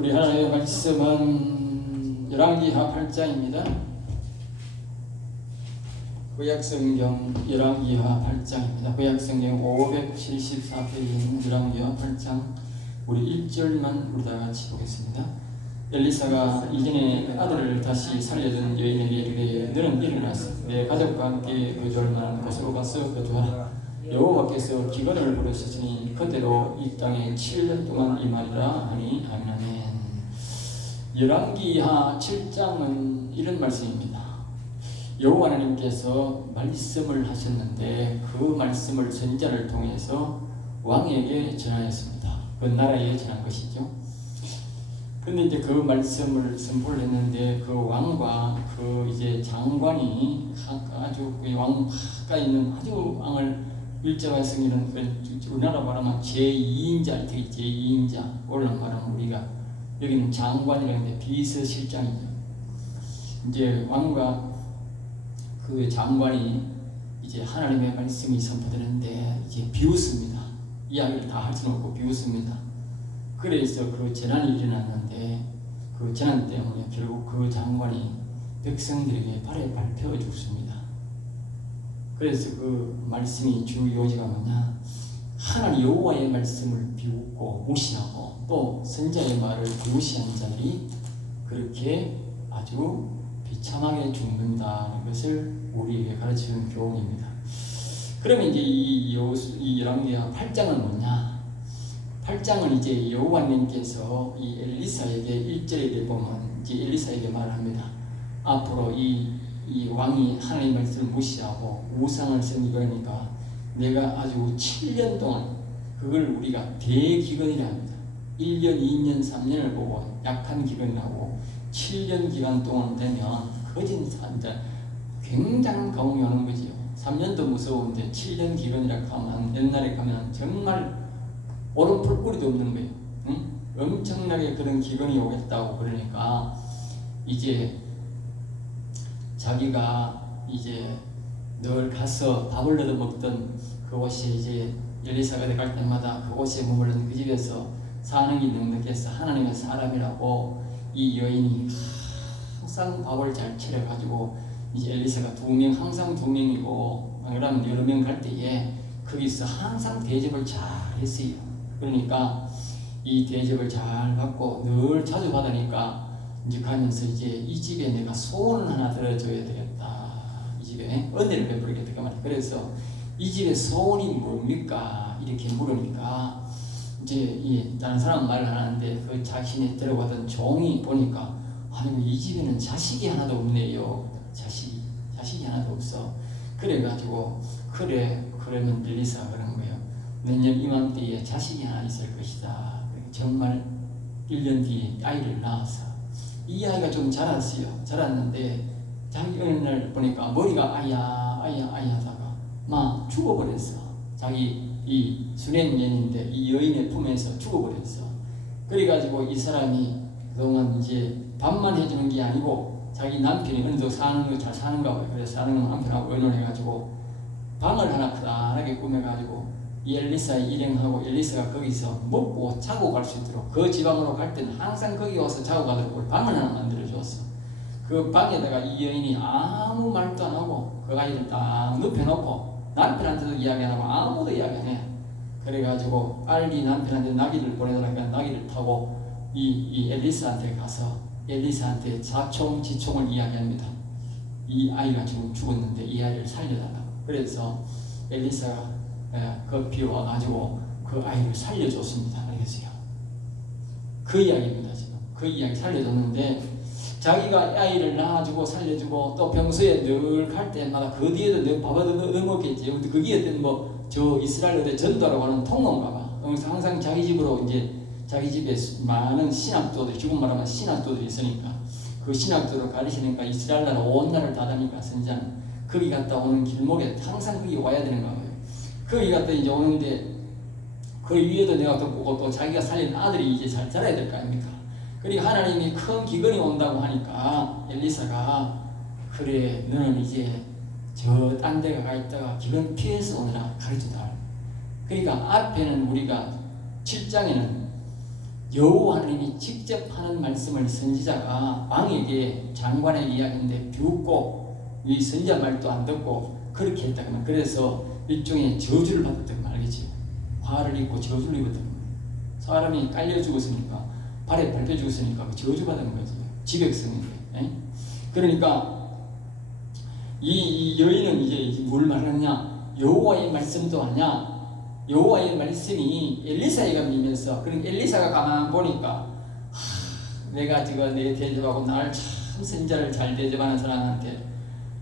우리 하나님의 말씀은 열왕기하 8장입니다. 구약성경 열왕기하 8장입니다. 구약성경 574페이지에 있는 열왕기하 8장 우리 1절만 우리 다 같이 보겠습니다. 엘리사가 이전에 아들을 다시 살려준 여인에게 이르되 너는 일어나서 내 가족과 함께 거주할 만한 곳으로 가서 거주하라. 여호와께서 기근을 부르시니 그대로 이 땅에 7년 동안 임하리라 하니 아멘. 열왕기하 7장은 이런 말씀입니다. 여호와 하나님께서 말씀을 하셨는데 그 말씀을 선지자를 통해서 왕에게 전하였습니다. 그 나라에 전한 것이죠. 근데 이제 그 말씀을 선포를 했는데 그 왕과 그 이제 장관이 아주 그 왕 가까이 있는 아주 왕을 일제와 승리는 우리나라 말하면 제2인자, 제2인자 오늘날 말하면 우리가 여기는 장관이라는데 비서실장이죠. 이제 왕과 그 장관이 이제 하나님의 말씀이 선포되는데 이제 비웃습니다. 이야기를 다 할 수는 없고 비웃습니다. 그래서 그 재난이 일어났는데 그 재난 때문에 결국 그 장관이 백성들에게 발에 밟혀 죽습니다. 그래서 그 말씀이 주 요지가 뭐냐? 하나님 여호와의 말씀을 비웃고 무시하고 또 선지자의 말을 무시한 자들이 그렇게 아주 비참하게 죽는다는 것을 우리에게 가르치는 교훈입니다. 그러면 이제 이 열왕기하 8장은 뭐냐? 8장은 이제 여호와님께서 이 엘리사에게 1절에 보면 이제 엘리사에게 말합니다. 앞으로 이 왕이 하나님의 말씀을 무시하고 우상을 섬기니까 내가 아주 7년 동안 그걸 우리가 대기근이라 합니다. 1년, 2년, 3년을 보고 약한 기근이라고 7년 기간 동안 되면 거진 산자 굉장한 가뭄이 오는 거지요. 3년도 무서운데 7년 기근이라 하면 옛날에 가면 정말 오른풀 뿌리도 없는 거예요. 응? 엄청나게 그런 기근이 오겠다고 그러니까 이제 자기가 이제 늘 가서 밥을 얻어 먹던 그곳이 이제 엘리사가 갈 때마다 그곳에 머무르는 그 집에서 사는 게 넉넉해서 하나님의 사람이라고 이 여인이 항상 밥을 잘 차려가지고 이제 엘리사가 항상 두 명이고 그러면 여러 명 갈 때에 거기서 항상 대접을 잘 했어요. 그러니까 이 대접을 잘 받고 늘 자주 받으니까 이제 가면서 이제 이 집에 내가 소원을 하나 들어줘야 되겠다. 이 집에 은혜를 베풀겠다. 그 말이에요. 그래서 이 집의 소원이 뭡니까? 이렇게 물으니까 이제 다른 사람 말을 하는데 그 자신이 들어가던 종이 보니까 아니 이 집에는 자식이 하나도 없네요. 자식이 하나도 없어. 그래가지고 그러면 엘리사가 그런 거예요. 내년 이맘때에 자식이 하나 있을 것이다. 정말 1년 뒤에 아이를 낳았어. 이 아이가 좀 자랐는데 자기 어느 날 보니까 머리가 아야 하다가 막 죽어버렸어. 자기 이 수련년인데 이 여인의 품에서 죽어버렸어. 그래가지고 이 사람이 그동안 이제 밥만 해주는 게 아니고 자기 남편이 어느 정도 잘 사는가 봐요. 그래서 사는 남편하고 의논해가지고 방을 하나 크다랗게 꾸며가지고 이 엘리사에 일행하고 엘리사가 거기서 먹고 자고 갈 수 있도록 그 지방으로 갈 때는 항상 거기 와서 자고 가도록 방을 하나 만들어 주었어. 그 방에다가 이 여인이 아무 말도 안 하고 그 아이를 딱 눕혀놓고 남편한테도 이야기 안 하고 아무도 이야기 안 해. 그래가지고 빨리 남편한테 나귀를 보내달라니까 나귀를 타고 이 엘리사한테 가서 엘리사한테 자총지총을 이야기합니다. 이 아이가 지금 죽었는데 이 아이를 살려달라고. 그래서 엘리사가 급히 와가지고 그 아이를 살려줬습니다. 알겠어요? 그 이야기입니다. 지금 그 이야기 살려줬는데 자기가 아이를 낳아주고 살려주고 또 평소에 늘 갈 때마다 그 뒤에도 늘 밥을 얻어먹겠지. 근데 그게 어떤 저 이스라엘 어디 전도라고 하는 통로인가 봐. 그래서 항상 자기 집으로 이제 자기 집에 많은 신학도들, 지금 말하면 신학도들이 있으니까 그 신학도를 가르치니까 이스라엘 나라 온 나라를 다 다니까 선지자는 거기 갔다 오는 길목에 항상 거기 와야 되는 거예요. 거기 갔다 이제 오는데 그 위에도 내가 또 보고 또 자기가 살린 아들이 이제 잘 자라야 될 거 아닙니까? 그러니까 하나님이 큰 기근이 온다고 하니까 엘리사가 그래 너는 이제 저 딴 데가 가 있다가 기근 피해서 오느라 가르쳐다. 그러니까 앞에는 우리가 7장에는 여호와 하나님이 직접 하는 말씀을 선지자가 왕에게 장관의 이야기인데 비웃고 이 선지자 말도 안 듣고 그렇게 했다 그러면 그래서 일종의 저주를 받았던 거 알겠지? 화를 입고 저주를 입었던 거예요. 사람이 깔려 죽었으니까 발에 밟혀 죽었으니까 저주 받은 거지. 지백성인데. 그러니까 이 여인은 이제 뭘 말하느냐? 여호와의 말씀도 아냐? 여호와의 말씀이 엘리사에게 밀면서 그러니까 엘리사가 가만 보니까 내가 지금 내 대접하고 나를 참 선지자를 잘 대접하는 사람한테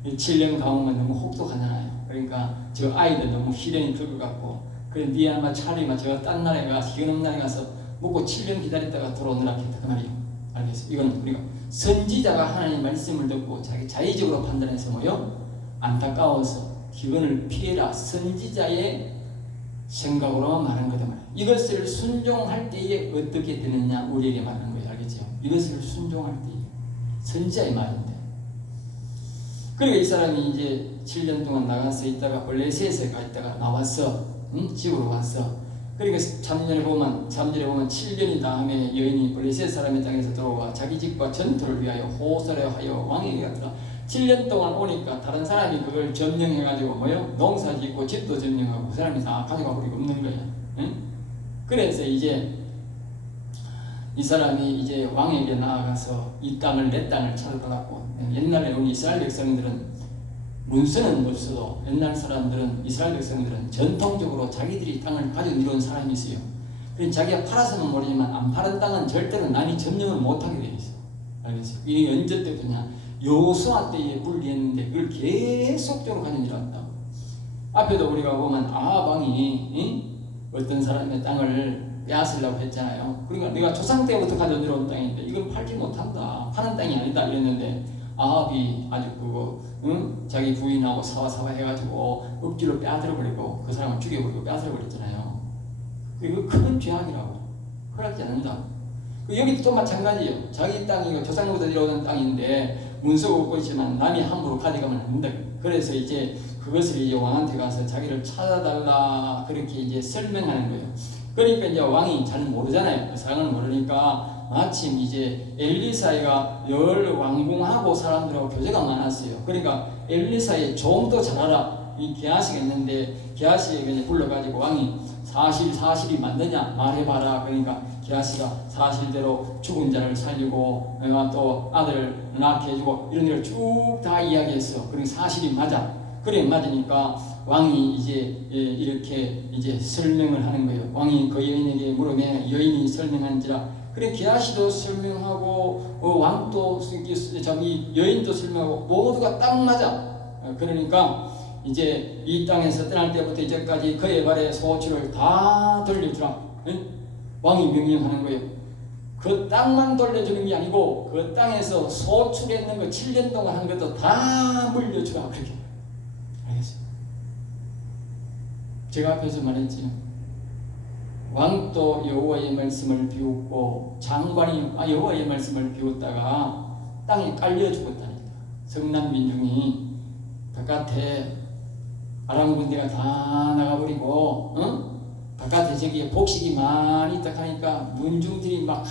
7년 감옥은 너무 혹독하잖아요. 그러니까 저 아이들 너무 희련이 클 것 같고 그래 네 아마 차리마 저 딴 나라에 가서 희은 나라에 가서 먹고 7년 기다렸다가 돌아오느라 했다 그 말이에요. 알겠어요? 이건 우리가 선지자가 하나님의 말씀을 듣고 자기 자의적으로 판단해서 뭐요? 안타까워서 기근을 피해라 선지자의 생각으로만 말한 거다 말이야. 이것을 순종할 때에 어떻게 되느냐 우리에게 말하는 거예요. 알겠죠? 이것을 순종할 때에 선지자의 말인데 그러니까 이 사람이 이제 7년 동안 나가서 있다가 블레셋에 가 있다가 나왔어. 집으로 왔어. 그러니까 3절에 보면 7년이 다음에 여인이 블레셋 사람의 땅에서 들어와 자기 집과 전투를 위하여 호소를 하여 왕에게 갔더라. 7년 동안 오니까 다른 사람이 그걸 점령해가지고 뭐요? 농사 짓고 집도 점령하고 그 사람이 다 가져가 버리고 없는 거야. 응? 그래서 이제 이 사람이 이제 왕에게 나아가서 이 땅을 내 땅을 찾아달라고. 옛날에 우리 이스라엘 백성들은 문서는 없어도 옛날 사람들은 이스라엘 백성들은 전통적으로 자기들이 땅을 가지고 이룬 사람이 있어요. 그래서 자기가 팔아서는 모르지만 안 파는 땅은 절대로 남이 점령을 못하게 되어 있어. 알겠어요? 이게 언제 때부터냐? 여호수아 때에 분리했는데 그걸 계속적으로 가지고 일어났다. 앞에도 우리가 보면 아합 왕이 어떤 사람의 땅을 빼앗으려고 했잖아요. 그러니까 내가 조상 때부터 가지고 들어온 땅인데 이건 팔지 못한다. 파는 땅이 아니다 이랬는데 아합이 아주 그거 자기 부인하고 사와 해가지고 억지로 빼앗아버리고 그 사람을 죽여버리고 빼앗아버렸잖아요. 이거 큰 죄악이라고 허락지 않는다. 여기도 또 마찬가지예요. 자기 땅이 조상부터 들어오는 땅인데 문서가 없고 있지만 남이 함부로 가져가면 안 된다. 그래서 이제 그것을 이제 왕한테 가서 자기를 찾아달라 그렇게 이제 설명하는 거예요. 그러니까 이제 왕이 잘 모르잖아요. 그 상황을 모르니까 마침 이제 엘리사가 열 왕궁하고 사람들하고 교제가 많았어요. 그러니까 엘리사의 종도 잘 알아. 이 게하시가 있는데 게하시에게 이제 불러가지고 왕이 사실이 맞느냐 말해봐라. 그러니까 게하시가 사실대로 죽은 자를 살리고 또 아들을 낳게 해주고 이런 일을 쭉 다 이야기했어. 그러니까 사실이 맞아. 그래 맞으니까 왕이 이제 이렇게 이제 설명을 하는 거예요. 왕이 그 여인에게 물으면 여인이 설명한지라. 그래 게하시도 설명하고 왕도 자기 여인도 설명하고 모두가 딱 맞아. 그러니까 이제 이 땅에서 떠날 때부터 이제까지 그의 발에 소출을 다 돌려주라. 왕이 명령하는 거예요. 그 땅만 돌려주는 게 아니고 그 땅에서 소출했는 거 7년 동안 한 것도 다 물려주라. 그렇게 알겠어요? 제가 앞에서 말했지. 왕도 여호와의 말씀을 비웃고 장관이 여호와의 말씀을 비웃다가 땅에 깔려 죽었다니까. 성난 민중이 바깥에 아람 군대가 다 나가버리고 바깥에 저기 복식이 많이 있다 하니까 문중들이 막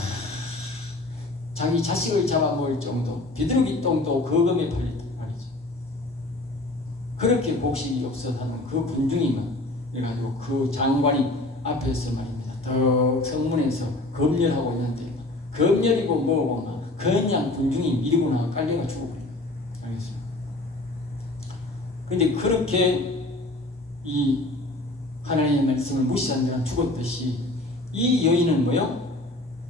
자기 자식을 잡아먹을 정도 비둘기 똥도 거금에 팔렸단 말이지. 그렇게 복식이 없어하는 그 군중이만 그래가지고 그 장관이 앞에서 말입니다. 더 성문에서 검열하고 있는데 검열이고 뭐고 막 그냥 군중이 밀고 나가 깔려가 죽어버려요. 알겠어요? 근데 그렇게 이 하나님의 말씀을 무시한 자는 죽었듯이 이 여인은 뭐요?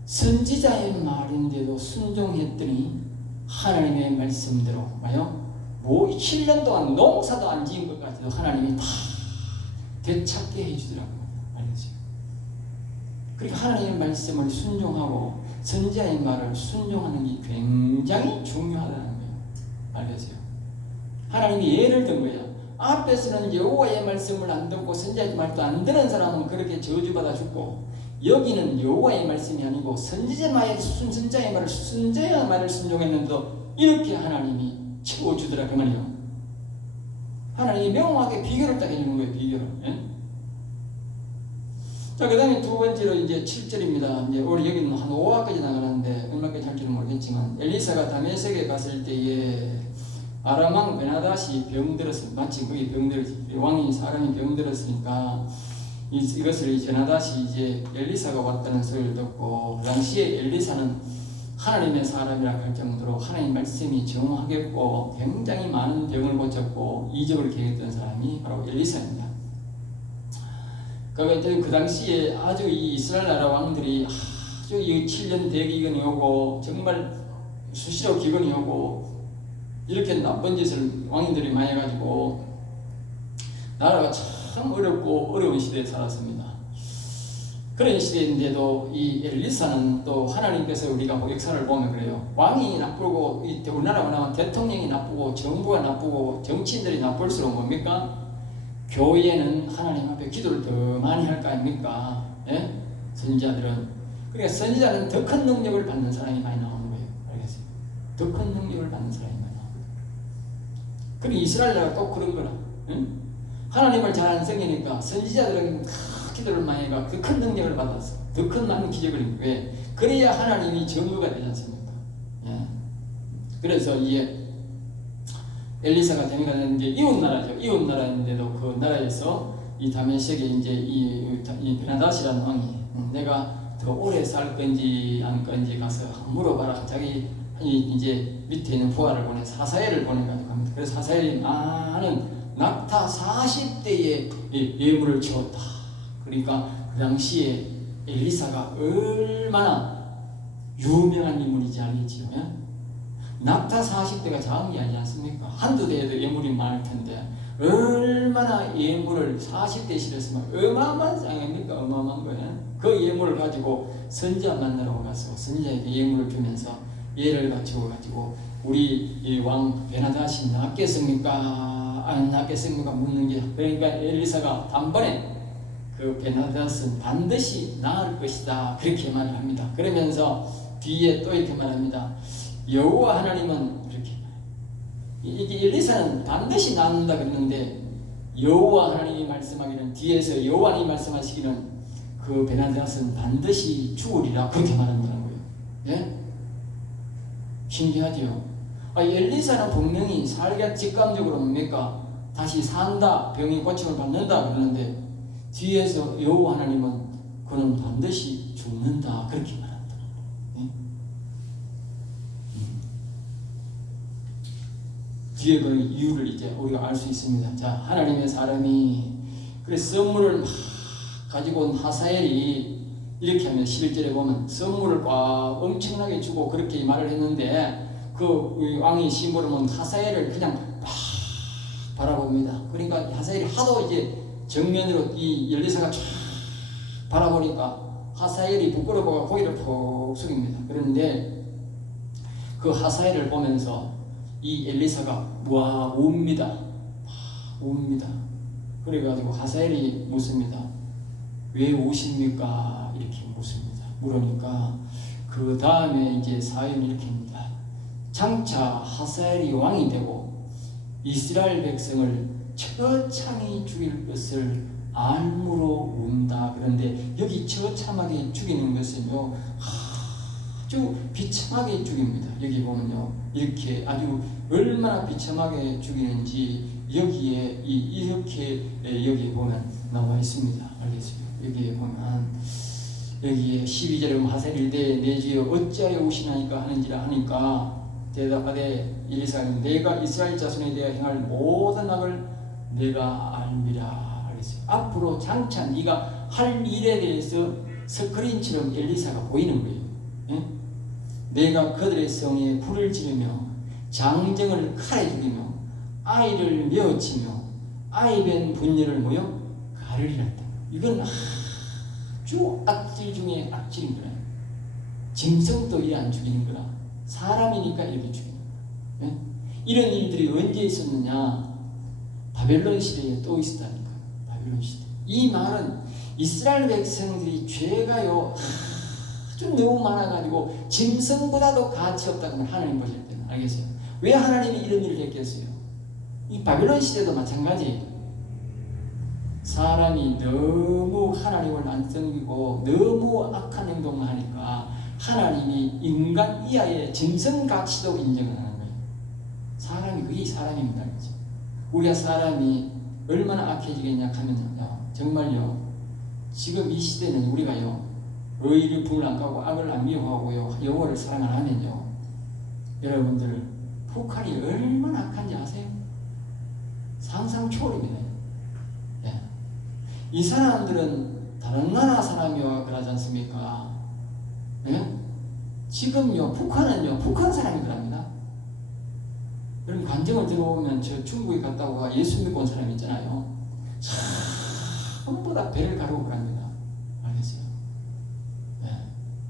선지자의 말인데도 순종했더니 하나님의 말씀대로 뭐요? 7년 동안 농사도 안 지은 것까지도 하나님이 다 되찾게 해주더라고요. 알겠어요? 그러니까 하나님의 말씀을 순종하고 선지자의 말을 순종하는 게 굉장히 중요하다는 거예요. 알겠어요? 하나님이 예를 든 거야. 앞에서는 여호와의 말씀을 안 듣고 선지자의 말도 안 듣는 사람은 그렇게 저주받아 죽고 여기는 여호와의 말씀이 아니고 선지자의 말을 순종했는데도 이렇게 하나님이 채워주더라 그 말이에요. 하나님이 명확하게 비교를 딱 해주는 거예요. 비교를. 자, 그 다음에 두 번째로 이제 7절입니다. 이제 오늘 여기는 한 5화까지 나가는데 얼마까지 할지는 모르겠지만, 엘리사가 다메섹에 갔을 때에 아람 왕 베나닷이 병들었어. 마치 거기 왕이 사람이 병들었으니까 이것을 베나닷이 이제 엘리사가 왔다는 소리를 듣고, 그 당시에 엘리사는 하나님의 사람이라 할 정도로 하나님 말씀이 정확하겠고 굉장히 많은 병을 고쳤고 이적을 계획했던 사람이 바로 엘리사입니다. 그러니까 그 당시에 아주 이 이스라엘 나라 왕들이 아주 이 7년 대기근이 오고 정말 수시로 기근이 오고 이렇게 나쁜 짓을 왕들이 많이 해가지고 나라가 참 어렵고 어려운 시대에 살았습니다. 그런 시대인데도 이 엘리사는 또 하나님께서 우리가 역사를 보면 그래요. 왕이 나쁘고 우리나라 보면 대통령이 나쁘고 정부가 나쁘고 정치인들이 나쁠수록 뭡니까? 교회는 하나님 앞에 기도를 더 많이 할 거 아닙니까? 예? 선지자들은. 그러니까 선지자는 더 큰 능력을 받는 사람이 많이 나오는 거예요. 알겠어요? 더 큰 능력을 받는 사람이 많이 나오거든요. 그리고 이스라엘 나라가 또 그런 거라. 응? 하나님을 잘 안 섬기니까 선지자들은 기도를 많이 해가 그 큰 능력을 받았어. 더 큰 많은 기적을. 왜? 그래야 하나님이 전부가 되지 않습니까? 예. 그래서 이게 엘리사가 데미가 되는데 이웃 나라죠. 이웃 나라인데도 그 나라에서 이 다메섹에 이제 이 베나닷이라는 왕이 내가 더 오래 살 건지 안 건지 가서 물어봐라. 자기 이제 밑에 있는 부하를 보내 사사엘을 보내가지고 합니다. 그래서 사사엘이 많은 낙타 40대의 예물을 채웠다. 그러니까 그 당시에 엘리사가 얼마나 유명한 인물인지 알겠지요. 낙타 40대가 작은 게 아니지 않습니까? 한두 대에도 예물이 많을 텐데 얼마나 예물을 40대 실었으면 어마어마한 상입니까? 어마어마한 거예요. 그 예물을 가지고 선지자 만나러 가서 선지자에게 예물을 주면서 예를 갖추어 가지고 우리 이 왕 베나닷이 낫겠습니까? 안 낫겠습니까? 묻는 게, 그러니까 엘리사가 단번에 그 베나닷은 반드시 나을 것이다 그렇게 말을 합니다. 그러면서 뒤에 또 이렇게 말합니다. 여호와 하나님은 이렇게 이게 엘리사는 반드시 낫는다 그랬는데 여호와 하나님이 말씀하기는 뒤에서 여호와 하나님이 말씀하시기는 그 베나닷은 반드시 죽으리라 그렇게 말한다는 거예요. 예? 신기하죠. 엘리사는 분명히 살기 직감적으로 뭡니까? 다시 산다, 병이 고침을 받는다 그러는데 뒤에서 여호와 하나님은 그는 반드시 죽는다 그렇게 말한다. 예? 뒤에 그 이유를 이제 우리가 알 수 있습니다. 자, 하나님의 사람이 그래서 선물을 막 가지고 온 하사엘이 이렇게 하면 11절에 보면 선물을 꽉 엄청나게 주고 그렇게 말을 했는데 그 왕이 심부름은 하사엘을 그냥 막 바라봅니다. 그러니까 하사엘이 하도 이제 정면으로 이 엘리사가 쫙 바라보니까 하사엘이 부끄러워가 고개를 푹 숙입니다. 그런데 그 하사엘을 보면서 이 엘리사가 웁니다. 웁니다. 그래가지고 하사엘이 묻습니다. 왜 우십니까? 이렇게 묻습니다. 물으니까 그 다음에 이제 사연이 이렇게입니다. 장차 하사엘이 왕이 되고 이스라엘 백성을 처참히 죽일 것을 알므로 운다. 그런데 여기 처참하게 죽이는 것은요 아주 비참하게 죽입니다. 여기 보면요 이렇게 아주 얼마나 비참하게 죽이는지 여기에 이렇게 여기 보면 나와 있습니다. 알겠습니다. 여기에 보면 여기에 12절에 하사엘 이르되 내 주여 어찌하여 우시나이까 하는지라 하니까 대답하되 엘리사가 내가 이스라엘 자손에 대하여 행할 모든 악을 내가 알미라. 알겠어요. 앞으로 장차 네가 할 일에 대해서 스크린처럼 엘리사가 보이는 거예요. 예? 내가 그들의 성에 불을 지르며 장정을 칼에 죽이며 아이를 메어치며 아이 벤 분녀를 모여 가르리라 했다. 이건 아주 악질 중에 악질인 거라. 짐승도 이래 안 죽이는 거라. 사람이니까 이렇게 죽이는 거야. 예? 이런 일들이 언제 있었느냐? 바벨론 시대에 또 있었다니까. 바벨론 시대. 이 말은 이스라엘 백성들이 죄가요 아주 너무 많아가지고 짐승보다도 가치 없다고 하나님 보실 때는 알겠어요. 왜 하나님이 이런 일을 했겠어요? 이 바벨론 시대도 마찬가지예요. 사람이 너무 하나님을 안 섬기고 너무 악한 행동을 하니까 하나님이 인간 이하의 정성 가치도 인정을 하는 거예요. 사람이 그게 사람입니다. 그렇죠? 우리가 사람이 얼마나 악해지겠냐 하면요, 정말요, 지금 이 시대는 우리가요, 의를 불을 안 가고 악을 안 미워하고요, 여호와를 사랑 안 하면요, 여러분들 북한이 얼마나 악한지 아세요? 상상 초월입니다. 예. 이 사람들은 다른 나라 사람이와 그러지 않습니까? 예? 지금요, 북한은요, 북한 사람이더랍니다. 여러분, 관정을 들어보면 저 중국에 갔다고 예수 믿고 온 사람 있잖아요. 전부 다 배를 가르고 그럽니다. 알겠어요? 예.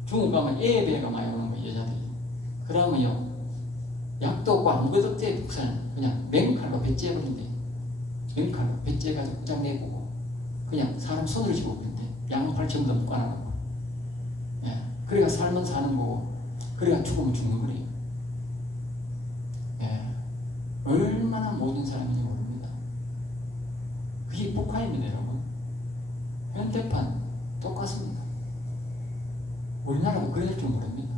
중국 가면 예배가 많이 오는 거예요, 여자들이. 그러면요, 약도 없고 아무것도 없대. 북한은 그냥 맹칼로 배째버린대. 맹칼로 배째가지고 그냥 내보고 그냥 사람 손을 쥐고 그런데 양팔 전부 다 묶어놔놓고. 예. 그래가 살면 사는 거고, 그래가 죽으면 죽는 거예요. 예. 얼마나 모든 사람인지 모릅니다. 그게 북한입니다, 여러분. 현대판 똑같습니다. 우리나라도 그럴 줄 모릅니다.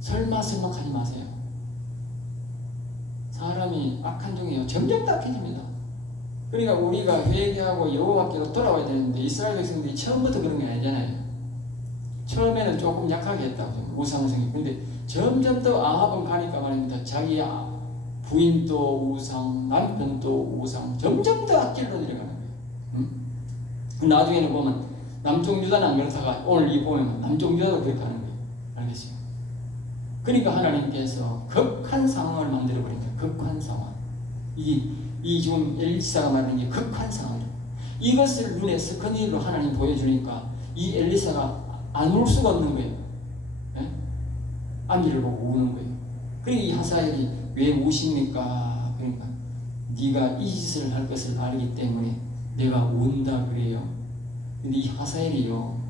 설마 하지 마세요. 사람이 악한 중에요, 점점 더 악해집니다. 그러니까 우리가 회개하고 여호와께로 돌아와야 되는데 이스라엘 백성들이 처음부터 그런 게 아니잖아요. 처음에는 조금 약하게 했다고, 우상성이. 근데 점점 더 아합은 가니까 말입니다. 자기 부인도 우상, 남편도 우상, 점점 더 악길로 내려가는 거예요. 응? 나중에는 보면 남쪽 유다는 안 그렇다가 오늘 이 보면 남쪽 유다도 그렇게 하는 거예요. 알겠어요? 그러니까 하나님께서 극한 상황을 만들어버린 거예요. 극한 상황. 이 지금 엘리사가 말하는 게 극한 상황이에요. 이것을 눈에 스크린으로 하나님 보여주니까 이 엘리사가 안 울 수가 없는 거예요. 예? 아미를 보고 우는 거예요. 그러니까 이 하사엘이 왜 우십니까? 그러니까 네가 이 짓을 할 것을 알기 때문에 내가 운다 그래요. 근데 이 하사엘이요,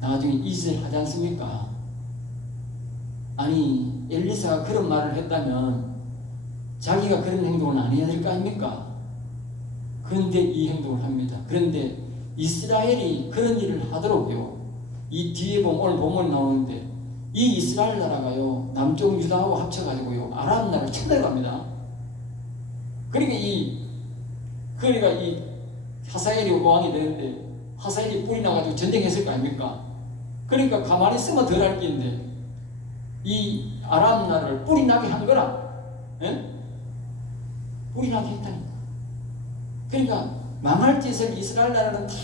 나중에 이 짓을 하지 않습니까? 아니, 엘리사가 그런 말을 했다면 자기가 그런 행동을 안 해야 될 거 아닙니까? 그런데 이 행동을 합니다. 그런데 이스라엘이 그런 일을 하도록요, 이 뒤에 보면 오늘 본문이 나오는데 이 이스라엘 나라가요, 남쪽 유다하고 합쳐가지고요, 아람 나라를 쳐내갑니다. 그러니까 이 하사엘이 왕이 되는데 하사엘이 뿔이 나가지고 전쟁했을 거 아닙니까? 그러니까 가만히 있으면 덜 할 게인데 이 아람 나라를 뿔이 나게 한 거라. 예? 뿔이 나게 했다니까. 그러니까 망할 짓을 이스라엘 나라는 다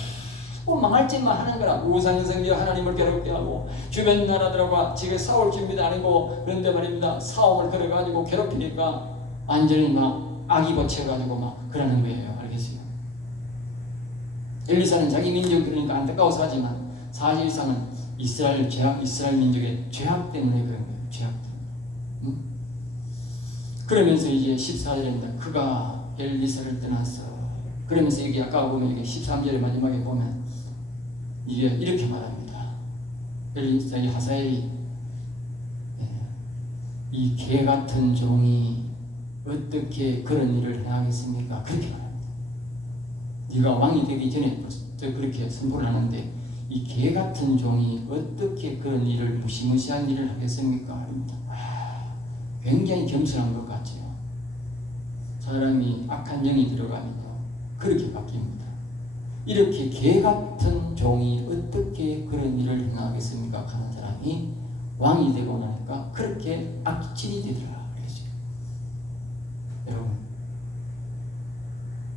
망할 짓만 하는 거라. 우상성교 하나님을 괴롭게 하고 주변 나라들하고 지금 싸울 준비도 아니고, 그런데 말입니다, 싸움을 걸어가지고 괴롭히니까 완전히 막 악이 버쳐가지고 막 그러는 거예요. 알겠어요? 엘리사는 자기 민족 그러니까 안타까워서 하지만 사실상은 이스라엘 민족의 죄악 때문에 그런 거예요. 죄악 때문에. 응? 그러면서 이제 14절입니다. 그가 엘리사를 떠나서, 그러면서 여기 아까 보면 이게 13절의 마지막에 보면 이게 이렇게 말합니다. 엘리사 이 하사엘이 이 개 같은 종이 어떻게 그런 일을 행하겠습니까? 그렇게 말합니다. 네가 왕이 되기 전에 그렇게 선포를 하는데 이 개 같은 종이 어떻게 그런 일을, 무시무시한 일을 하겠습니까? 합니다. 굉장히 겸손한 것 같죠. 사람이 악한 영이 들어가면요, 그렇게 바뀝니다. 이렇게 개 같은 종이 어떻게 그런 일을 행하겠습니까? 하는 사람이 왕이 되고 나니까 그렇게 악질이 되더라. 그러죠. 여러분,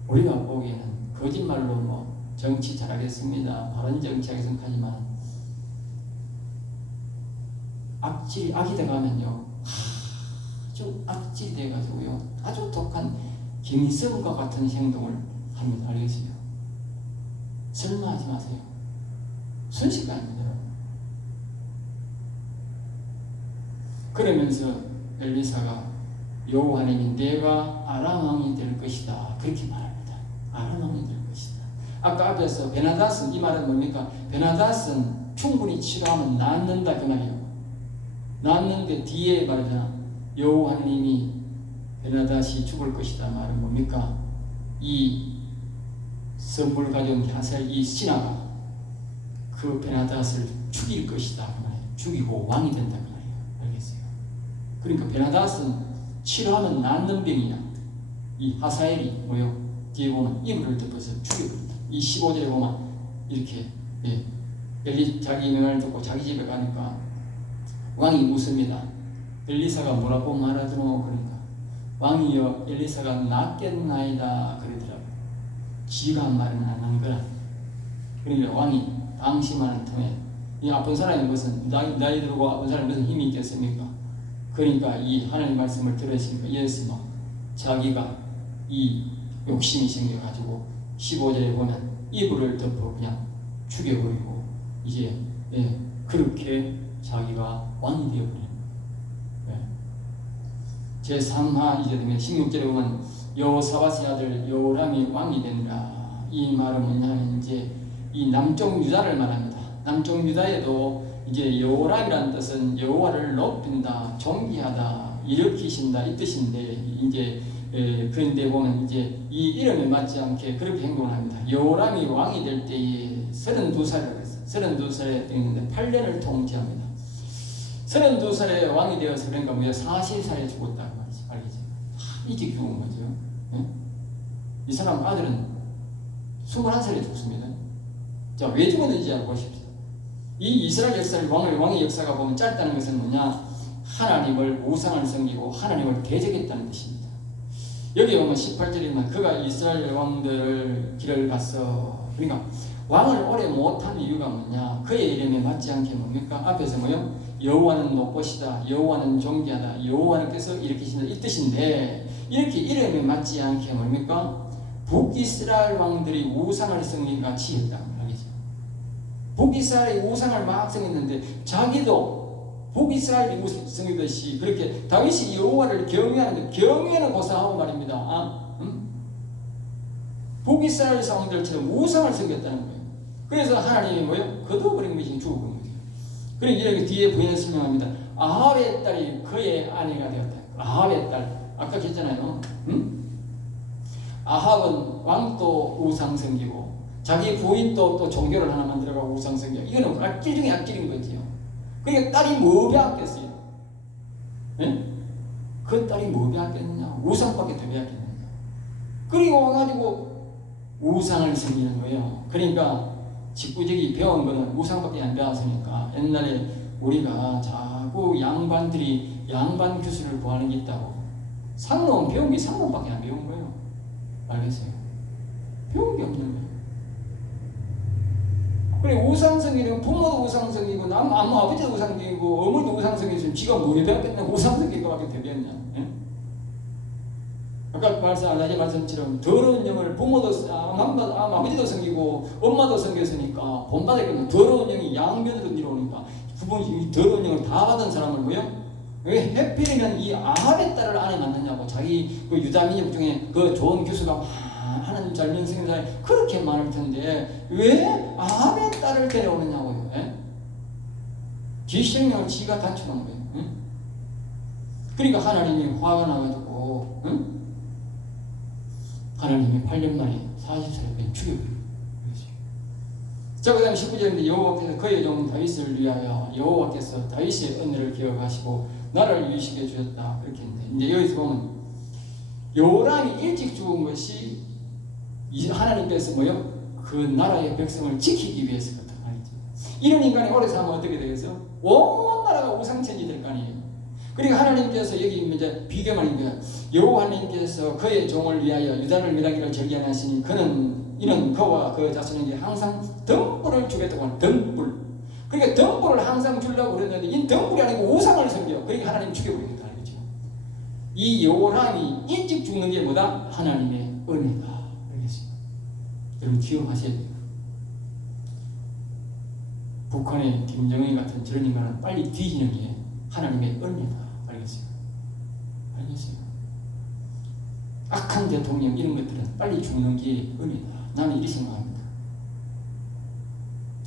우리가 보기에는 거짓말로 뭐 정치 잘하겠습니다, 바른 정치하겠습니다 하지만 악이 돼가면요, 아주 악질이 돼가지고요, 아주 독한 김일성과 같은 행동을 합니다. 알겠어요? 설마 하지 마세요. 순식간입니다. 그러면서 엘리사가 여호와 하나님이 내가 아람 왕이 될 것이다, 그렇게 말합니다. 아람 왕이 될 것이다. 아까 앞에서 베나닷은, 이 말은 뭡니까? 베나닷은 충분히 치료하면 낫는다 그 말이에요. 낫는데 뒤에 말이잖아, 여호와 하나님이 베나닷이 죽을 것이다 말은 뭡니까? 이 선물 가져온 하사엘 이 신하가 그 베나닷을 죽일 것이다 그 말이에요. 죽이고 왕이 된다 그 말이에요. 알겠어요? 그러니까 베나닷은 치료하면 낫는 병이야. 이 하사엘이 뭐요? 뒤에 보면 이불을 덮어서 죽여버린다. 이 15절에 보면 이렇게 엘리 자기 명을 듣고 자기 집에 가니까 왕이 웃습니다. 엘리사가 뭐라고 말하더노? 그러니까 왕이여 엘리사가 낫겠나이다 그러더라고요. 지가 한 말은 안 한 거라. 그러니까 왕이 방심하는 틈에 이 아픈 사람이 무슨 나이 들고 아픈 사람이 무슨 힘이 있겠습니까? 그러니까 이 하나님 말씀을 들으시니까 예수 막 자기가 이 욕심이 생겨가지고 15절에 보면 이불을 덮어 그냥 죽여버리고 이제 그렇게 자기가 왕이 되어버려요. 제3하 이제 되면 16절에 보면 여호사밧의 아들 여호람이 왕이 된다. 이 말은 뭐냐면 이제 이 남쪽 유다를 말합니다. 남쪽 유다에도 이제 여호람이라는 뜻은 여호와를 높인다, 존귀하다, 일으키신다 이 뜻인데 이제 그런데 보면 이제 이 이름에 맞지 않게 그렇게 행동을 합니다. 여호람이 왕이 될 때에 32살이라고 했어요. 32살에 되는데 8년을 통치합니다. 32살에 왕이 되어서 그러니까 뭐야 40살에 죽었다고 말이지. 알겠지? 일찍 죽은 거죠. 네? 이 사람 아들은 21살에 죽습니다. 자, 왜 죽었는지 알고 보십시오. 이 이스라엘 역사를 왕의 역사가 보면 짧다는 것은 뭐냐? 하나님을 우상을 섬기고 하나님을 대적했다는 뜻입니다. 여기 보면 18절이면 그가 이스라엘 왕들을 길을 갔어. 그러니까 왕을 오래 못한 이유가 뭐냐? 그의 이름에 맞지 않게 뭡니까? 앞에서 뭐요? 여호와는 높으시다, 여호와는 존귀하다, 여호와께서 일으키신다 이 뜻인데 이렇게 이름에 맞지 않게 뭡니까? 북이스라엘 왕들이 우상을 섬긴 같이 했다. 알겠죠? 북이스라엘이 우상을 막 섬겼는데 자기도 북이스라엘이 섬기듯이 그렇게 다윗이 여호와를 경외하는데 경외는 고사하고 말입니다. 북이스라엘 왕들처럼 우상을 섬겼다는 거예요. 그래서 하나님이 뭐요? 거둬버린 것이 죽어버린 거죠. 그리고 이렇게 뒤에 부인을 설명합니다. 아합의 딸이 그의 아내가 되었다. 아합의 딸 아까 했잖아요. 아합은 왕도 우상 섬기고 자기 부인도 또 종교를 하나 만들어가고 우상 섬기고 이거는 악질 중에 악질인 거지요. 그러니까 딸이 뭐 배웠겠어요? 그 딸이 뭐 배웠겠느냐? 우상밖에 더 배웠겠느냐? 그리고 와가지고 우상을 섬기는 거예요. 그러니까 직구적이 배운 거는 우상밖에 안 배웠으니까 옛날에 우리가 자꾸 양반들이 양반 교수를 구하는 게 있다고 상놈 배운 게 상놈밖에 안 배운 거예요. 알겠어요? 배운 게 없는 거예요. 그래 우상성이는 부모도 우상성이고 아버지도 우상성이고 어머니도 우상성이고 지가 뭐 배웠겠냐? 우상성일 거밖에 더 배웠냐? 아까 말씀처럼 더러운 영을 부모도 아버지도 섬기고 엄마도 섬겼으니까 본받을 거는 더러운 영이 양면으로 내려오니까 부모님 더러운 영을 다 받은 사람을 뭐요? 왜 해필이면 이 아합의 딸을 안에 낳느냐고 자기 그 유다 민족 중에 그 좋은 교수가 하나님 잘 명성인 사람이 그렇게 많을 텐데 왜 아합의 딸을 데려오느냐고요? 지 생명을 지가 단축한 거예요. 그러니까 하나님이 화가 나가지고 하나님이 8년 만에 40살에 죽여버려요. 자, 그 다음에 19절인데 여호와께서 그의 종 다윗을 위하여 여호와께서 다윗의 은혜를 기억하시고 나를 유익시켜 주셨다. 그렇게 했는데 이제 여기서 보면 여호람이 일찍 죽은 것이 하나님께서 뭐요? 그 나라의 백성을 지키기 위해서 그렇다 말이죠. 이런 인간이 오래 살면 어떻게 되겠어요? 온 나라가 우상천지 될 거 아니에요. 그리고 하나님께서 여기 이제 비교만 있는 여호와 하나님께서 그의 종을 위하여 유다를 멸하기를 절기하시니 이는 그와 그 자손에게 항상 등불을 주겠다고 하는 등불. 그러니까 등불을 항상 주려고 그랬는데 이 등불이 아니고 우상을 섬겨. 그러니까 하나님 죽여버리겠다. 알겠죠? 이 여호람이 일찍 죽는 게 뭐다? 하나님의 은혜다. 알겠습니다. 여러분 기억하셔야 돼요. 북한의 김정일 같은 저런 인간은 빨리 뒤지는 게 하나님의 은혜다. 알겠어요? 알겠어요? 악한 대통령 이런 것들은 빨리 죽는 게 은혜다. 나는 이렇게 생각합니다.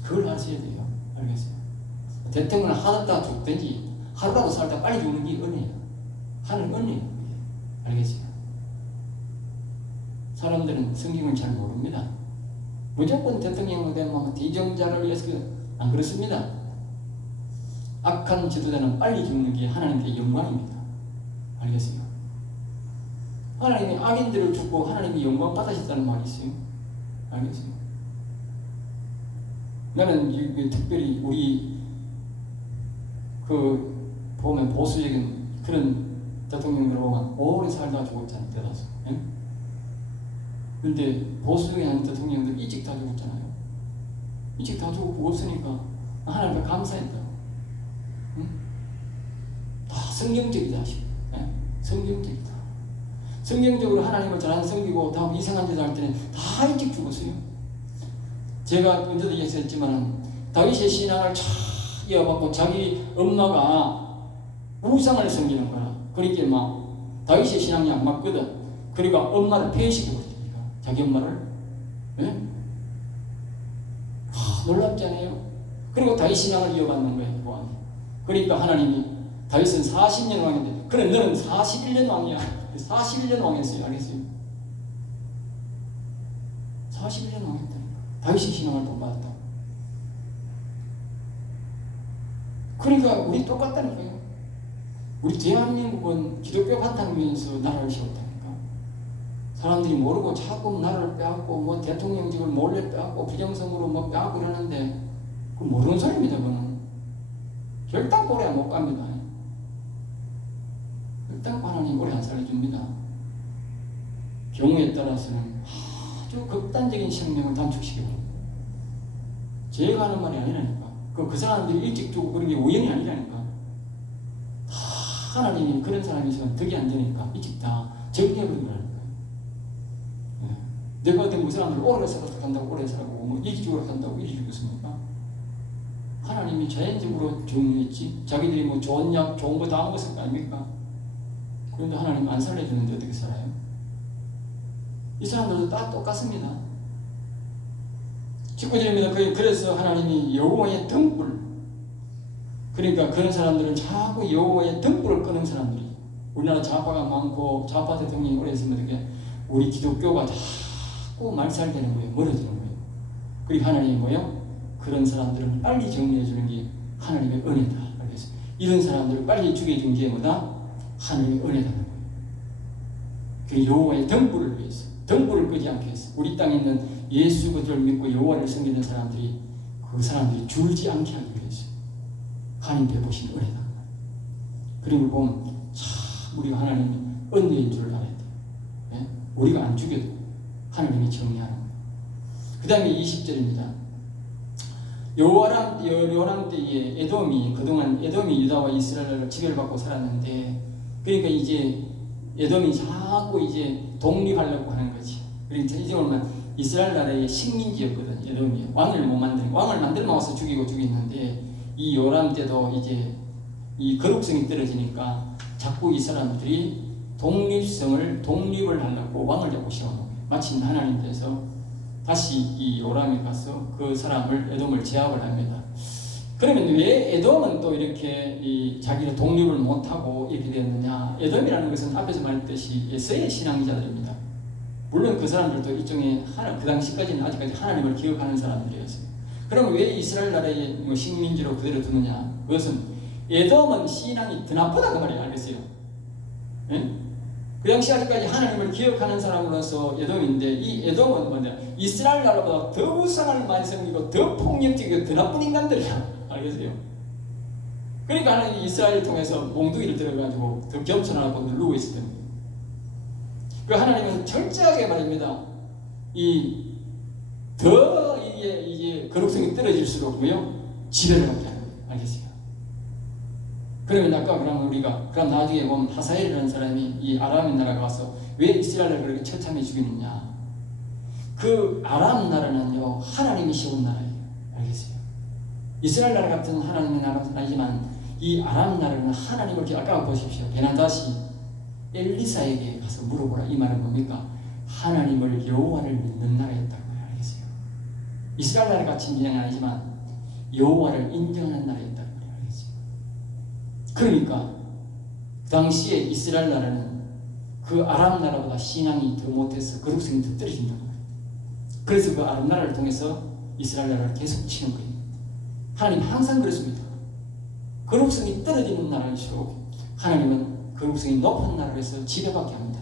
그걸 아셔야 돼요. 알겠어요? 대통령은 하다 죽든지 하루라도 살다 빨리 죽는 게 은혜예요. 하는 은혜예요. 알겠어요? 사람들은 성경을 잘 모릅니다. 무조건 대통령이 되면 대정자를 위해서 안 그렇습니다. 악한 지도자는 빨리 죽는 게 하나님께 영광입니다. 알겠어요? 하나님이 악인들을 죽고 하나님이 영광 받으셨다는 말이 있어요. 알겠어요? 나는 특별히 우리 보면 보수적인 그런 대통령들 보면 오래 살다가 죽었잖아요. 대다수. 예? 근데 보수적인 대통령들 일찍 다 죽었잖아요. 일찍 다 죽고 없으니까 하나님께 감사했다. 응? 다 성경적이다. 예? 성경적이다. 성경적으로 하나님을 잘 안 섬기고 다 이상한 짓을 할 때는 다 일찍 죽었어요. 제가 언제도 얘기했지만 다윗의 신앙을 쫙 이어받고 자기 엄마가 우상을 섬기는 거야. 그러니까 막 다윗의 신앙이 안 맞거든. 그러니까 엄마를 폐시켜버렸다. 자기 엄마를. 예? 놀랍지 않아요? 그리고 다윗 신앙을 이어받는 거예요. 그러니까 하나님이 다윗은 40년 왕인데 그래 너는 41년 왕이야. 41년 왕했어요. 알겠어요? 41년 왕했다니까. 다윗의 신앙을 못 받았다. 그러니까 우리 똑같다니까요. 우리 대한민국은 기독교 바탕면에서 나라를 세웠다니까. 사람들이 모르고 자꾸 나라를 빼앗고 뭐 대통령직을 몰래 빼앗고 부정선거로 뭐 빼앗고 이러는데 그 모르는 소리입니다. 그거는 결단코 오래 못 갑니다. 결단코 하나님 오래 안 살려줍니다. 경우에 따라서는 아주 극단적인 생명을 단축시켜버립니다. 제가 하는 말이 아니라니까. 그 사람들이 일찍 죽고 그런 게 우연이 아니라니까. 다 하나님이 그런 사람이 있으면 덕이 안 되니까 일찍 다 정리해버린 거라니까. 내가 어떤 그 사람들 오래 살아서 간다고 오래 살고 뭐 일찍 죽으러 간다고 일찍 죽었습니까? 하나님이 자연적으로 정리했지. 자기들이 뭐 좋은 약, 좋은 거 다 먹었을 거 아닙니까? 그런데 하나님 안 살려주는데 어떻게 살아요? 이 사람들도 다 똑같습니다. 19절입니다. 그래서 하나님이 여호와의 등불, 그러니까 그런 사람들은 자꾸 여호와의 등불을 끄는 사람들이, 우리나라 좌파가 많고 좌파 대통령이 오래 있으면 이렇게 우리 기독교가 자꾸 말살되는 거예요. 멀어지는 거예요. 그리고 하나님이 뭐예요? 그런 사람들은 빨리 정리해 주는 게 하나님의 은혜다. 알겠어요? 이런 사람들을 빨리 죽여준 게 뭐다? 하나님의 은혜다는 거예요. 그 여호와의 등불을 위해서, 등불을 끄지 않게 해서 우리 땅에 있는 예수 그리스도를 믿고 여호와를 섬기는 사람들이 그 사람들이 줄지 않게 하기 위해서 하나님 베푸신 은혜다. 그림을 보면 참 우리가 하나님이 은혜인 줄 알아야 돼요. 예? 우리가 안 죽여도 하나님이 정리하는 거예요. 그 다음에 20절입니다. 여호람 때에 에돔이 그동안 에돔이 유다와 이스라엘을 지배받고 살았는데, 그러니까 이제 에돔이 자꾸 이제 독립하려고 하는 거지. 그러니까 이제 보면 이스라엘 나라의 식민지였거든. 에돔이 왕을 못 만드는, 왕을 만들어 와서 죽이는데 이 요람 때도 이제 이 거룩성이 떨어지니까 자꾸 이 사람들이 독립을 하려고 왕을 자꾸 세워놓은 거예요. 마침 하나님께서 다시 이 요람에 가서 그 사람을 에돔을 제압을 합니다. 그러면 왜 에돔은 또 이렇게 자기가 독립을 못하고 이렇게 됐느냐? 에돔이라는 것은 앞에서 말했듯이 에서의 신앙자들입니다. 물론 그 사람들도 일종의 그 당시까지는 아직까지 하나님을 기억하는 사람들이었어요. 그럼 왜 이스라엘 나라의 식민지로 그대로 두느냐? 그것은 에돔은 신앙이 더 나쁘다 그 말이에요. 알겠어요? 예? 그 당시 아직까지 하나님을 기억하는 사람으로서 에돔인데, 이 에돔은 뭐냐? 이스라엘 나라보다 더 우상을 많이 섬기고 더 폭력적이고 더 나쁜 인간들이야. 알겠어요? 그러니까 하나님이 이스라엘을 통해서 몽둥이를 들어가지고 더 겸손하고 누르고 있었던 거예요. 그 하나님은 철저하게 말입니다. 이게 거룩성이 떨어질수록 뭐요? 지배를 하게 하는 거예요. 알겠어요? 그러면 아까 그럼 나중에 보면 하사엘이라는 사람이 이 아람 나라가 와서 왜 이스라엘을 그렇게 처참히 죽이느냐? 그 아람 나라는요, 하나님이 세운 나라예요. 알겠어요? 이스라엘 나라 같은 하나님의 나라는 아니지만 이 아람 나라는 하나님을, 아까 보십시오. 베나다시 엘리사에게 가서 물어보라. 이 말은 뭡니까? 하나님을 여호와를 믿는 나라였다고요. 알겠어요? 이스라엘 나라 같은 민족은 아니지만 여호와를 인정하는 나라였다는 거예요. 알겠어요? 그러니까 그 당시에 이스라엘 나라는 그 아람 나라보다 신앙이 더 못해서 거룩성이 더 떨어진다는 거예요. 그래서 그 아랍 나라를 통해서 이스라엘 나라를 계속 치는 거예요. 하나님 항상 그렇습니다. 거룩성이 떨어지는 나라일수록 하나님은 거룩성이 높은 나라에서 지배받게 합니다.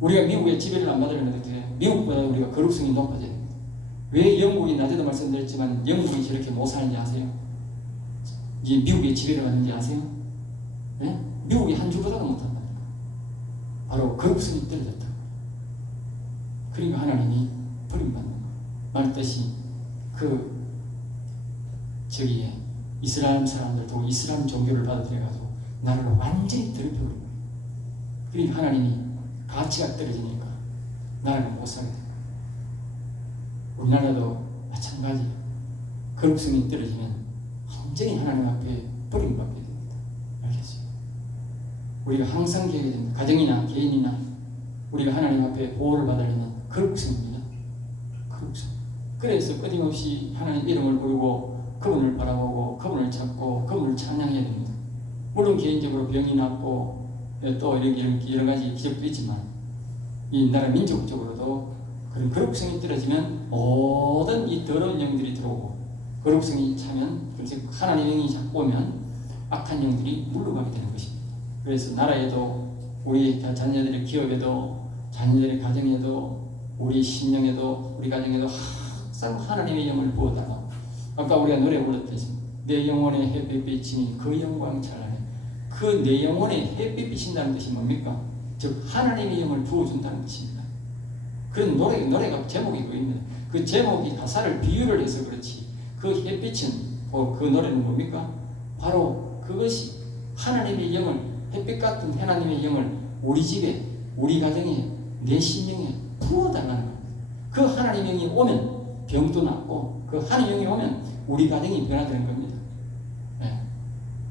우리가 미국의 지배를 안 받으려면 어떻게 해요? 미국보다 우리가 거룩성이 높아져야 됩니다. 왜 영국이, 낮에도 말씀드렸지만 영국이 저렇게 못 사는지 아세요? 이제 미국의 지배를 받는지 아세요? 네? 미국이 한 주보다도 못한다니까. 바로 거룩성이 떨어졌다. 그러니까 하나님이 버림받는 거예요. 말뜻이 저기에 이스라엘 사람들도 이스라엘 종교를 받아들여가지고 나라를 완전히 더럽혀버린 거예요. 그러니까 하나님이 가치가 떨어지니까 나라를 못 살게 됩니다. 우리나라도 마찬가지예요. 거룩성이 떨어지면 완전히 하나님 앞에 버림받게 됩니다. 알겠어요? 우리가 항상 기억해야 됩니다. 가정이나 개인이나 우리가 하나님 앞에 보호를 받으려면 거룩성입니다. 거룩성. 그래서 끊임없이 하나님 이름을 부르고 그분을 바라보고 그분을 찾고 그분을 찬양해야 됩니다. 물론 개인적으로 병이 낫고 또 여러 가지 기적도 있지만 이 나라 민족적으로도 그런 거룩성이 떨어지면 모든 이 더러운 영들이 들어오고 거룩성이 차면 하나님의 영이 자꾸 오면 악한 영들이 물러가게 되는 것입니다. 그래서 나라에도 우리 자녀들의 기업에도 자녀들의 가정에도 우리 신령에도 우리 가정에도 항상 하나님의 영을 부어달라고. 아까 우리가 노래 불렀듯이 내 영혼의 햇빛 비치니 그 영광 찬란해. 그 내 영혼에 햇빛 비친다는 뜻이 뭡니까? 즉 하나님의 영을 부어준다는 뜻입니다. 그런 노래가 제목이 그입니다. 그 제목이 가사를 비유를 해서 그렇지 그 햇빛은 그 노래는 뭡니까? 바로 그것이 하나님의 영을 햇빛 같은 하나님의 영을 우리 집에 우리 가정에 내 심령에 부어달라는 겁니다. 그 하나님의 영이 오면 병도 낫고 그 하나님의 영이 오면 우리 가정이 변화되는 겁니다. 네.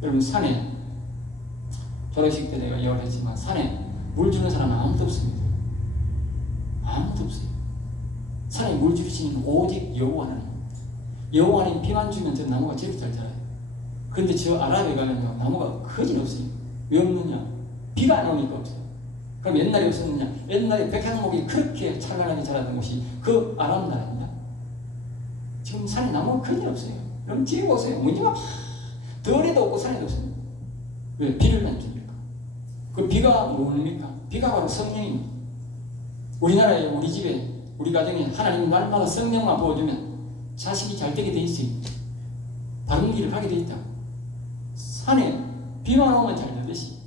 여러분 산에 결혼식 때 내가 얘기했지만 산에 물 주는 사람은 아무도 없습니다. 아무도 없어요. 산에 물 주시는 오직 여호와 하나님. 여호와 하나님 비만 주면 저 나무가 제일 잘 자라요. 그런데 저 아랍에 가면요 나무가 거진 없어요. 왜 없느냐? 비가 안 오니까 없어요. 그럼 옛날에 없었느냐? 옛날에 백향목이 그렇게 찬란하게 자라던 곳이 그 아랍 나라입니다. 지금 산에 나무가 거진 없어요. 그럼 뒤에 보세요. 문제가 덜에도 없고 산에도 없습니다. 왜? 비를 안 줍니까? 그 비가 뭡니까? 비가 바로 성령입니다. 우리나라에 우리 집에 우리 가정에 하나님이 날마다 성령만 부어주면 자식이 잘 되게 돼 있어요. 바른 길을 가게 돼 있다. 산에 비만 오면 잘 되듯이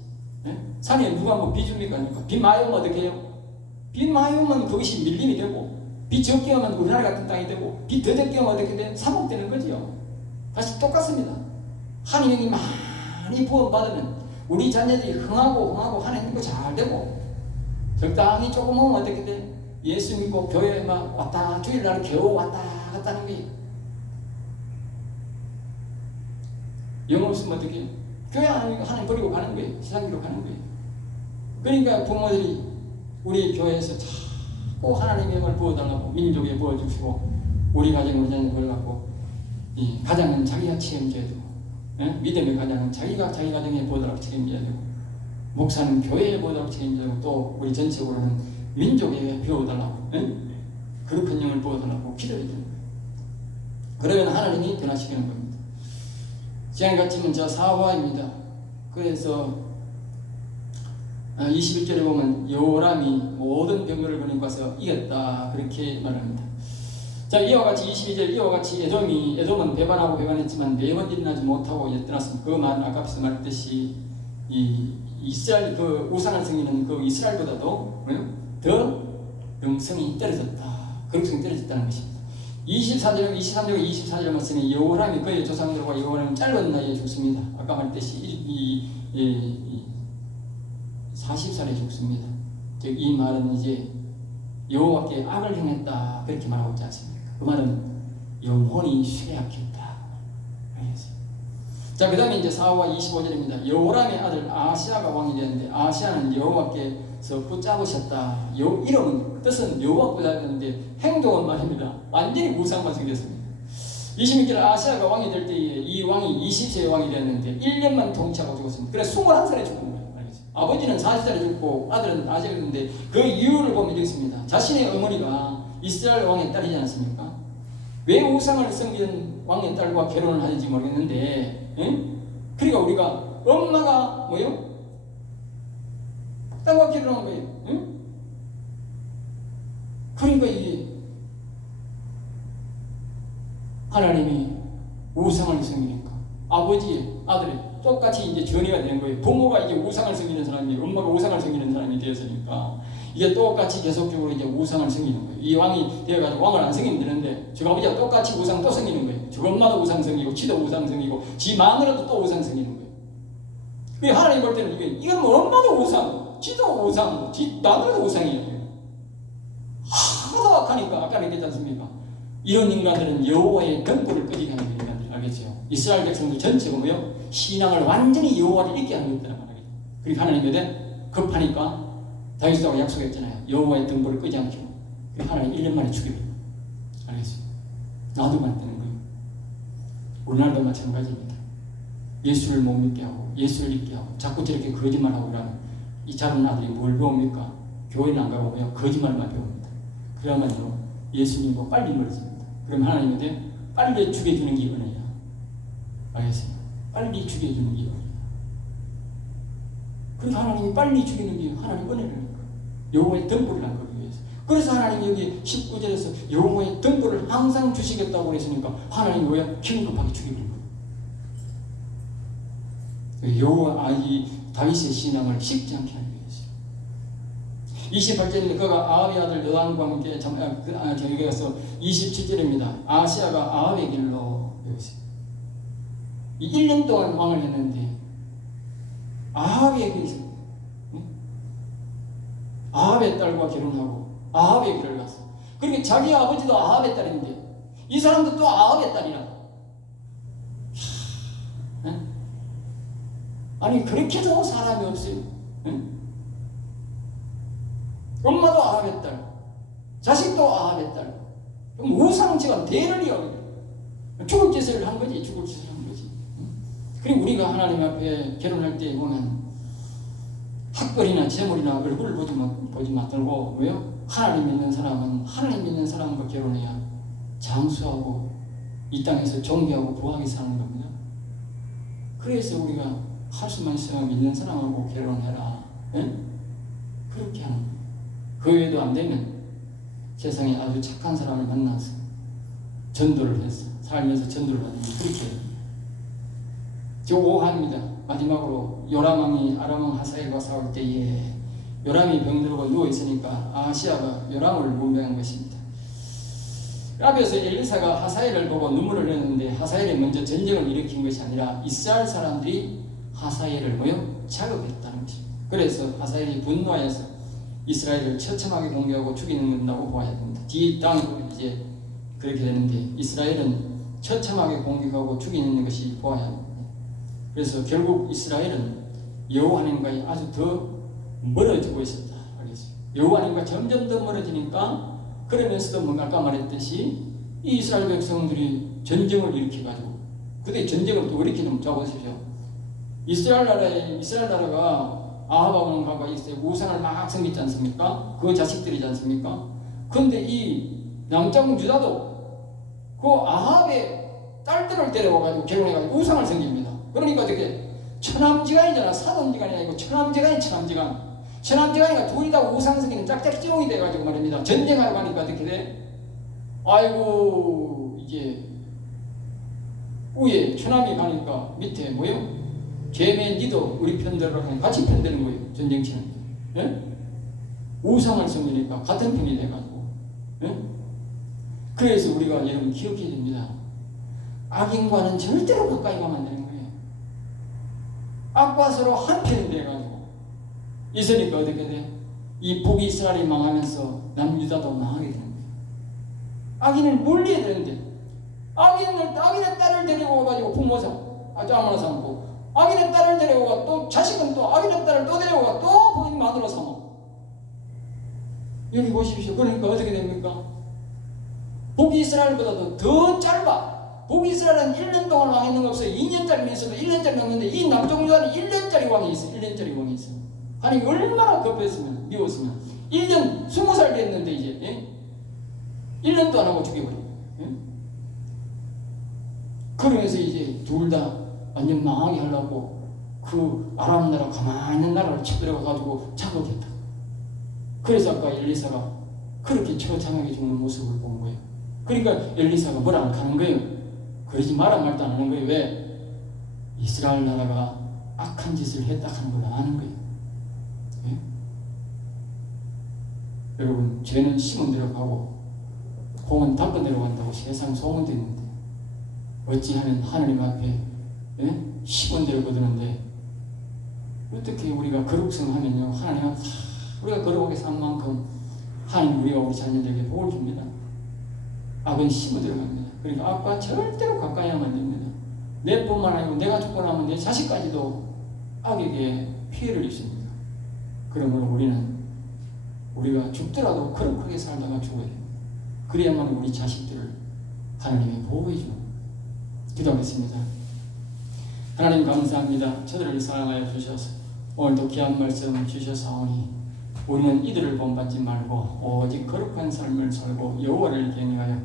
산에 누가 뭐 비 줍니까? 비 많이 오면 어떻게 해요? 비 많이 오면 그것이 밀림이 되고 비 적게 오면 우리나라 같은 땅이 되고 비 더 적게 오면 어떻게 돼? 사복되는 거죠. 다시 똑같습니다. 하나님이 많이 부어받으면 우리 자녀들이 흥하고 하나님 거 잘 되고 적당히 조금 오면 어떻게 돼? 예수 믿고 교회에 막 왔다 주일날 겨우 왔다 갔다 하는 거예요. 영 없으면 어떻게 해요? 교회 하나님 버리고 가는 거예요. 세상으로 가는 거예요. 그러니까 부모들이 우리 교회에서 자꾸 하나님의 영을 부어달라고 민족에 부어주시고 우리 가정 우리 자녀 부어달라고 이 가장은 자기가 책임져야 되고 믿음의 가장은 자기가 자기 가정에 부어달라고 책임져야 되고 목사는 교회에 부어달라고 책임져야 되고 또 우리 전체적으로는 민족에 부어달라고 거룩한 영을 부어달라고 기도해야 되는 거예요. 그러면 하나님이 변화시키는 겁니다. 시간같이는 저 사화입니다. 그래서 21절에 보면 여호람이 모든 병거를 거느리고 가서 이겼다 그렇게 말합니다. 자, 이와 같이 22절 이와 같이 에돔은 배반하고 배반했지만 매번 일어나지 못하고 이제 떠났습니다. 그 말은 아까 앞서 말했듯이 이 이스라엘 그 우상을 섬기는 그 이스라엘보다도 더 영성이 떨어졌다. 거룩성이 떨어졌다는 것입니다. 23절 말씀에 여호람이 그의 조상들과 여호람은 짧은 나이에 죽습니다. 아까 말했듯이 40살에 죽습니다. 즉 이 말은 이제 여호와께 악을 행했다 그렇게 말하고 있지 않습니까? 그 말은 영혼이 쇠약했다. 알겠어요? 자, 그 다음에 이제 4와 25절입니다. 여호람의 아들 아시아가 왕이 되었는데 아시아는 여호와께서 붙잡으셨다. 이름은 뜻은 여호와 붙잡았는데 행동은 말입니다. 완전히 무상만 생겼습니다. 26절 아시아가 왕이 될 때에 이 왕이 20세의 왕이 되었는데 1년만 통치하고 죽었습니다. 그래서 21살에 죽은 거예요. 아버지는 40살에 죽고 아들은 아직인데 그 이유를 보면 이렇습니다. 자신의 어머니가 이스라엘 왕의 딸이지 않습니까? 왜 우상을 섬기는 왕의 딸과 결혼을 하는지 모르겠는데, 그러니까 우리가 엄마가 뭐요? 딸과 결혼한 거예요. 그러니까 이게 하나님이 우상을 섬기니까 아버지, 아들이 똑같이 이제 전이가 되는 거예요. 부모가 이제 우상을 섬기는 사람이, 엄마가 우상을 섬기는 사람이 되었으니까 이게 똑같이 계속적으로 이제 우상을 섬기는 거예요. 이 왕이 되어가지고 왕을 안 섬기면 되는데, 저 아버지가 똑같이 우상 또 섬기는 거예요. 저 엄마도 우상 섬기고, 지도 우상 섬기고, 지 마누라도 또 우상 섬기는 거예요. 그 하나님 볼 때는 이건 뭐 엄마도 우상, 지도 우상, 지 마누라도 우상이에요. 하도 악하니까 아까 얘기했지 않습니까? 이런 인간들은 여호와의 등불을 끄지게 하는 인간들, 알겠죠? 이스라엘 백성들 전체가 뭐요? 신앙을 완전히 여호와를 잊게 하는 것들란 말이에요. 그러니까 하나님한테 급하니까 다윗하고 약속했잖아요. 여호와의 등불을 끄지 않기로. 그러니까 하나님 1년 만에 죽여버려요. 알겠죠? 놔두면 안 되는 거예요. 우리나라도 마찬가지입니다. 예수를 못 믿게 하고, 예수를 잊게 하고, 자꾸 저렇게 거짓말하고 이러는 이 작은 아들이 뭘 배웁니까? 교회는 안 가고 그냥 거짓말만 배웁니다. 그러면요, 예수님과 빨리 멀어집니다. 그럼 하나님한테 빨리 죽여주는 게 은혜야. 알겠어요? 빨리 죽여주는 게 은혜야. 그러니까 하나님이 빨리 죽이는 게 하나님 은혜라는 거예요. 여호와의 등불을 안 거기 위해서. 그래서 하나님이 여기 19절에서 여호와의 등불을 항상 주시겠다고 했으니까 하나님이 왜 긴급하게 죽여버린 거예요. 여호와 이 다윗의 신앙을 식지 않게 하기 위해서. 28절에 그가 아합의 아들 요담과 함께 여기 가서 27절입니다. 아시아가 아합의 길로 여기서 1년 동안 왕을 했는데 아합의 길에서 아합의 딸과 결혼하고 아합의 길을 갔어. 그러니까 자기 아버지도 아합의 딸인데 이 사람도 또 아합의 딸이라. 아니 그렇게도 사람이 없어요. 엄마도 아합의 딸, 자식도 아합의 딸. 우상지간 대를 이어 죽을 짓을 한 거지. 죽을 짓을 한 거지. 그리고 우리가 하나님 앞에 결혼할 때 보면 학벌이나 재물이나 얼굴을 보지 말고 왜요? 하나님 믿는 사람은 하나님 믿는 사람과 결혼해야 장수하고 이 땅에서 존귀하고 부하게 사는 겁니다. 그래서 우리가 할 수만 있으면 믿는 사람하고 결혼해라. 그렇게 하는 거예요. 그 외에도 안 되면 세상에 아주 착한 사람을 만나서 전도를 해서 살면서 전도를 하는 게 그렇게 해요. 저 5화입니다. 마지막으로 요람왕이 아람왕 하사엘과 싸울 때에 요람이 병들고 누워있으니까 아시아가 요람을 문명한 것입니다. 라비에서 엘리사가 하사엘을 보고 눈물을 흘렸는데 하사엘이 먼저 전쟁을 일으킨 것이 아니라 이스라엘 사람들이 하사엘을 자극했다는 것입니다. 그래서 하사엘이 분노하여서 이스라엘을 처참하게 공격하고 죽이는다고 보아야 됩니다. 뒷땅에 이제 그렇게 되는데 이스라엘은 처참하게 공격하고 죽이는 것이 보아야 합니다. 그래서 결국 이스라엘은 여호와 하나님과의 아주 더 멀어지고 있었다. 여호와 하나님과 점점 더 멀어지니까 그러면서도 뭔가 아까 말했듯이 이 이스라엘 백성들이 전쟁을 일으켜가지고 그때 전쟁을 또 이렇게 좀 잡으십시오. 이스라엘 나라가 아합하고는 과거 있어요. 우상을 막 섬기지 않습니까? 그 자식들이지 않습니까? 그런데 이 남자국 유다도 그 아합의 딸들을 데려와가지고 결혼해가지고 우상을 섬깁니다. 그러니까 어떻게 처남지간이잖아. 사돈지간이 아니고 처남지간이 처남지간이가 둘이 다 우상 섬기는 짝짝지용이 돼가지고 말입니다. 전쟁하러 가니까 어떻게 돼? 아이고 이제 위에 처남이 가니까 밑에 뭐요? 걔네 니도 우리 편들어라 하니 같이 편드는 거예요. 전쟁치는. 예? 우상을 섬기니까 같은 편이 돼가지고. 예? 그래서 우리가 여러분 기억해야 됩니다. 악인과는 절대로 가까이 가면 안 되는 거예요. 악과 서로 한 편이 돼가지고. 있으니까 어떻게 돼? 이 북이스라엘이 망하면서 남유다도 망하게 되는 거예요. 악인을 물려야 되는데 악인의 딸을 데리고 가지고 부모상 아무나 삼고 악인의 딸을 데려오고 또 자식은 또 악인의 딸을 또 데려오고 또 본인 마누라 삼아. 여기 보십시오. 그러니까 어떻게 됩니까? 북이스라엘보다도 더 짧아. 북이스라엘은 1년 동안 왕 있는 거 없어요. 2년짜리 있어도 1년짜리 넘는데 이 남쪽 유다는 1년짜리 왕이 있어. 1년짜리 왕이 있어. 아니 얼마나 급했으면 미웠으면 1년 20살 됐는데 이제 1년도 안 하고 죽여버리고. 예? 그러면서 이제 둘 다 완전 망하게 하려고 그 아람 나라 가만히 있는 나라를 쳐들어가 가지고 자극했다. 그래서 아까 엘리사가 그렇게 처참하게 죽는 모습을 본 거예요. 그러니까 엘리사가 뭐라 안 하는 거예요. 그러지 마라 말도 안 하는 거예요. 왜? 이스라엘 나라가 악한 짓을 했다 하는 걸 아는 거예요. 예? 여러분, 죄는 심은 대로 가고 공은 닦은 대로 간다고 세상 소문도 있는데 어찌하면 하나님 앞에 심은 대로 거두는데 어떻게 우리가 거룩성하면요, 하나님은 우리가 거룩하게 산 만큼 하나님 우리가 우리 자녀들에게 복을 줍니다. 악은 심어 들어갑니다. 그러니까 악과 절대로 가까이 하면 안 됩니다. 내뿐만 아니고 내가 죽고 나면 내 자식까지도 악에게 피해를 입습니다. 그러므로 우리가 죽더라도 거룩하게 살다가 죽어야 됩니다. 그래야만 우리 자식들을 하나님이 보호해 줍니다. 기도하겠습니다. 하나님 감사합니다. 저들을 사랑하여 주셔서 오늘도 귀한 말씀 주셔서오니 우리는 이들을 본받지 말고 오직 거룩한 삶을 살고 여호와를 경외하여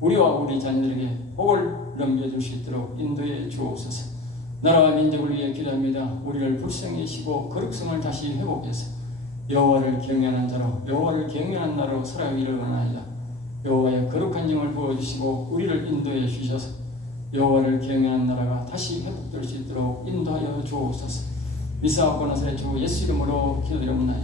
우리와 우리 자녀들에게 복을 넘겨줄 수 있도록 인도해 주옵소서. 나라와 민족을 위해 기도합니다. 우리를 불쌍히시고 거룩성을 다시 회복해서 여호와를 경외하는 자로 여호와를 경외하는 나라로 살아가기를 원하나이다. 여호와의 거룩한 영을 부어주시고 우리를 인도해 주셔서 여호와를 경외하는 나라가 다시 회복될 수 있도록 인도하여 주옵소서. 미사와 고나사의 주 예수 이름으로 기도드립니다.